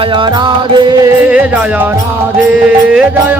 জয় Radhe জয় Radhe জয়